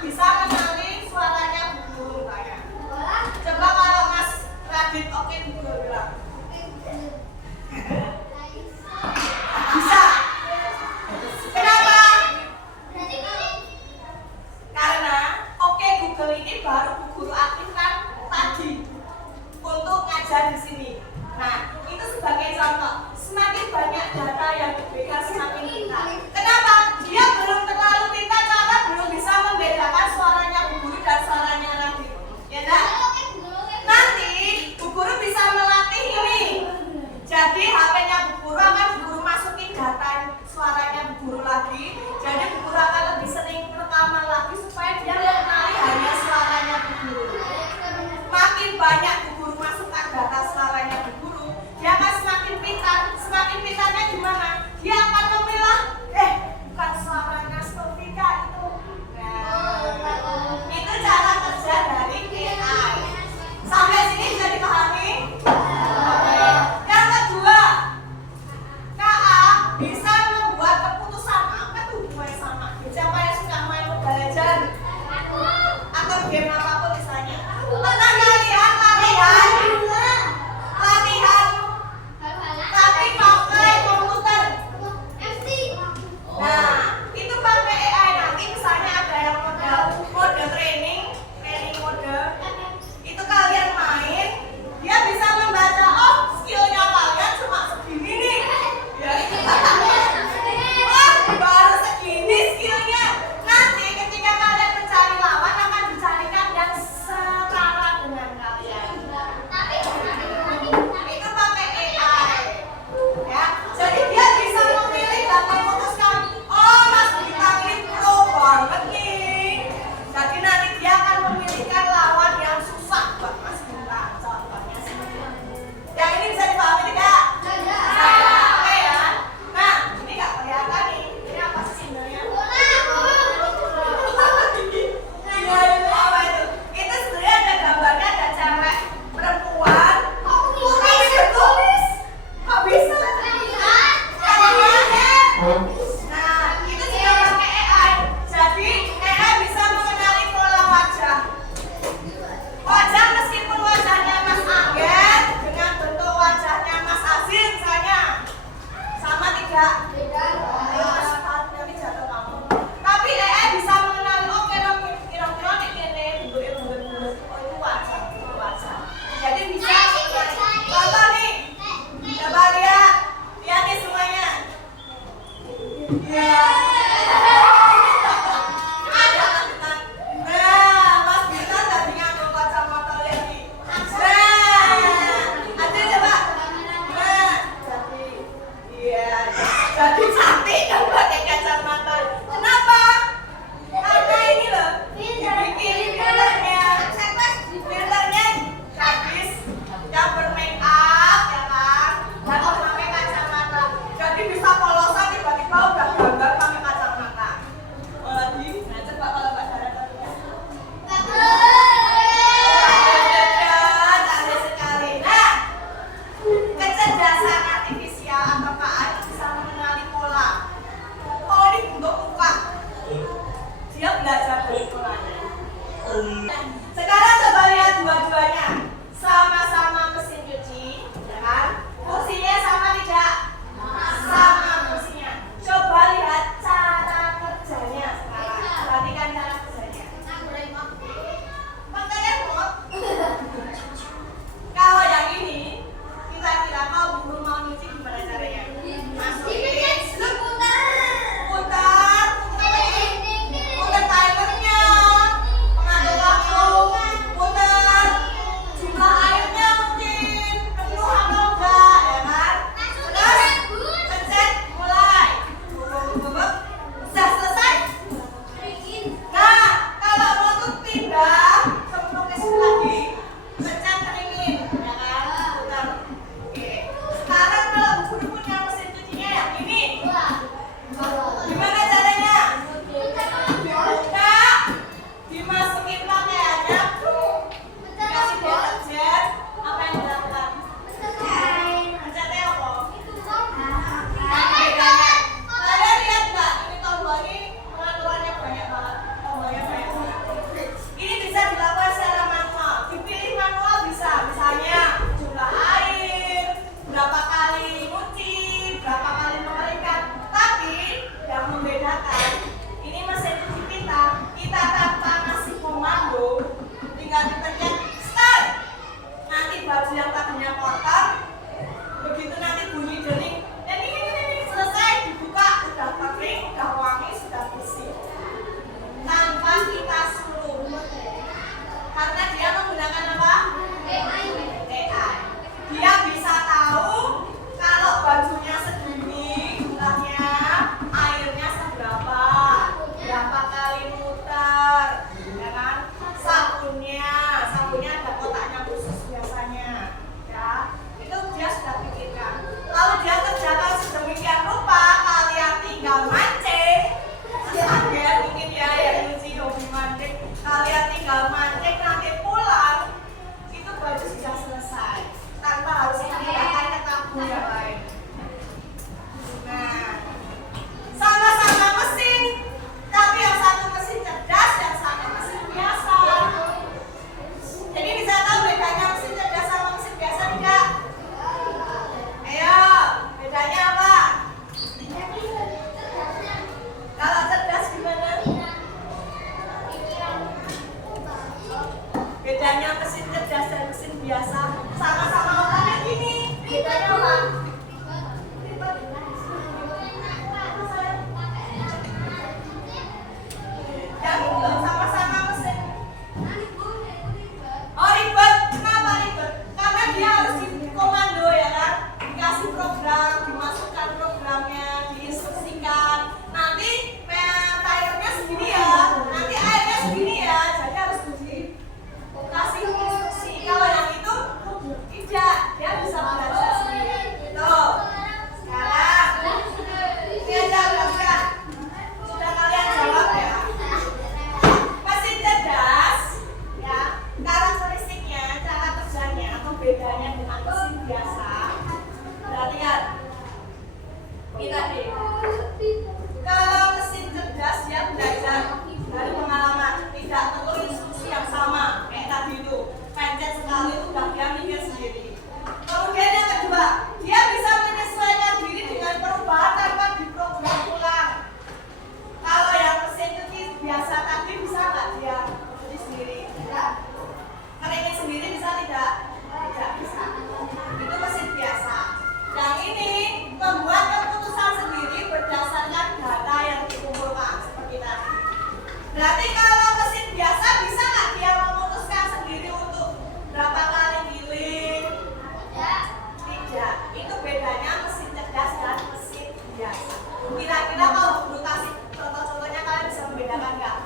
bisa mengenali suaranya Bu Guru tanya. Coba kalau Mas Radit oke Bu Guru bilang. Bisa. Kenapa? Karena oke Google ini baru Bu Guru aktifkan tadi untuk ngajar di sini. Nah, itu sebagai contoh. Semakin banyak data yang diberikan semakin pintar. Kenapa? Dia belum terlalu pintar karena belum bisa membedakan suaranya Bu Guru dan suaranya Radit. Ya enggak? Nanti Bu Guru bisa melatih ini. Jadi HP-nya Bu Guru akan Bu Guru masukin data suaranya Bu Guru lagi. Jadi Bu Guru akan lebih sering rekaman lagi supaya dia mengenali hanya suaranya Bu Guru. Makin banyak Bu Guru masukkan data suaranya Bu Guru, dia akan semakin pintar. Semakin pintarnya gimana? Dia akan memilah, bukan suaranya Stovika itu. Nah, itu cara kerja dari AI. Sampai sini bisa dipahami? Oke. Yang kedua, KA bisa membuat keputusan. Apa tuh hubungannya sama? Siapa yang suka main Mobile Legends? Atau game apapun misalnya? Pernah kalian latihan tapi pakai komputer? Nah, itu pakai AI. Nanti misalnya ada yang mode training mode. Itu kalian main, dia bisa membaca, oh skillnya kalian cuma segini nih. Ya. Oh, baru segini skillnya. Nanti ketika kalian mencari lawan akan dicarikan yang Berarti kalau mesin biasa bisa nggak dia memutuskan sendiri untuk berapa kali giling? Tidak. Itu bedanya mesin cerdas dan mesin biasa. Kira-kira kalau guru kasih contoh-contohnya kalian bisa membedakan nggak?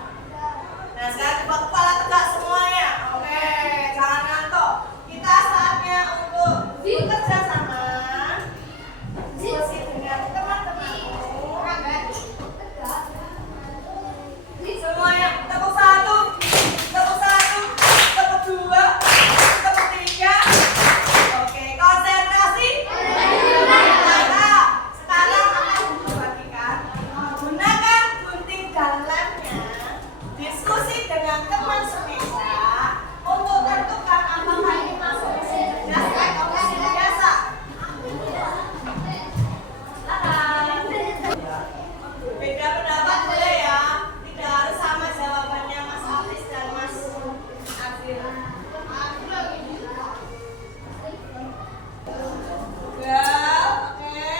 Nah sekarang coba kepala tegak semuanya. Oke, jangan ngantuk. Kita saatnya untuk bekerja sama diskusi dengan teman-temanmu. Semuanya tepuk satu, tepuk dua, tepuk tiga. Oke, konsentrasi. Baiklah, sekarang akan dibagikan. Gunakan gunting dan lemnya. Diskusi dengan teman semesta untuk tentukan apakah ini masuk mesin cerdas atau mesin biasa. Beda pendapat boleh ya, tidak harus sama jawabannya Mas Afis dan Mas Afil. Udah, oke.